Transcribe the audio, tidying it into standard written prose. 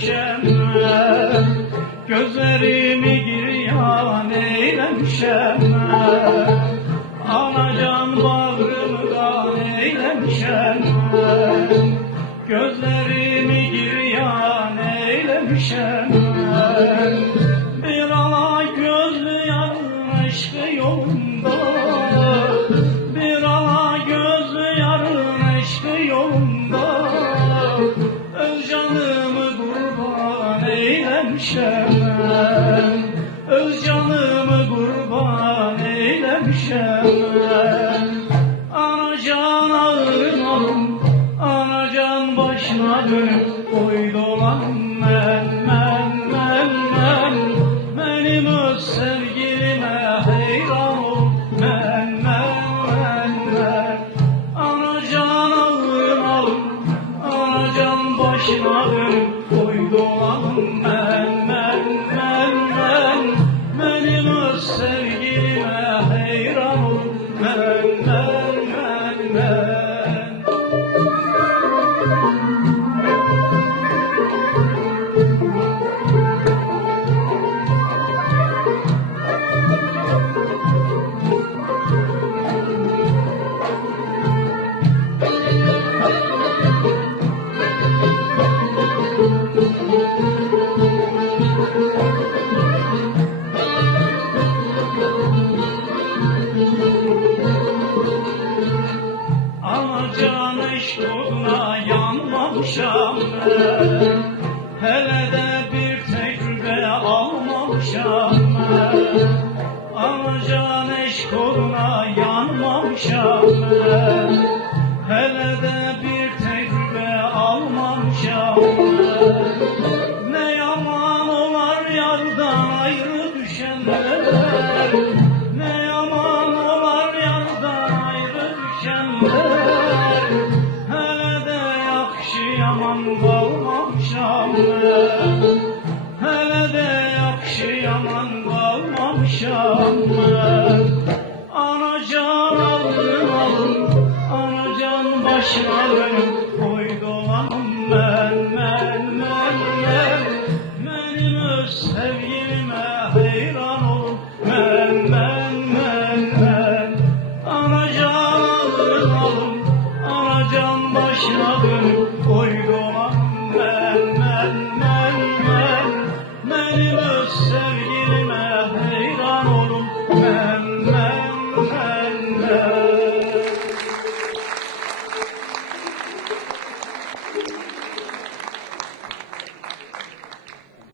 eylemişem ben, gözlerimi giryan eylemişem ben, anacan bağrımı kan eylemişem ben, gözlerimi giryan eylemişem ben, bir ala gözlü yarın aşkı yolunda, bir ala gözlü yarın aşkı yolunda, öz canımı kurban eylemişem ben, öz canımı kurban eylemişem ben. Anacan ağrım alım, anacan başına dönüp oy dolanım ben, benim öz sevgilime hayran ol ben. Anacan ağrım alım, anacan başına dönüp oy dolanım ben, benim öz sevgilime hayran ol ben. Anacan eşk uğruna yanmamışam ben, hele de bir tecrübe almamışam ben. Anacan eşk uğruna yanmamışam ben, hele de bir tecrübe almamışam ben. Ne yaman olar yardan ayrı düşenler, ne yaman olar yardan ayrı düşenler, hele de yakşı yaman kalmamışam ben, hele de yakşı yaman kalmamışam ben.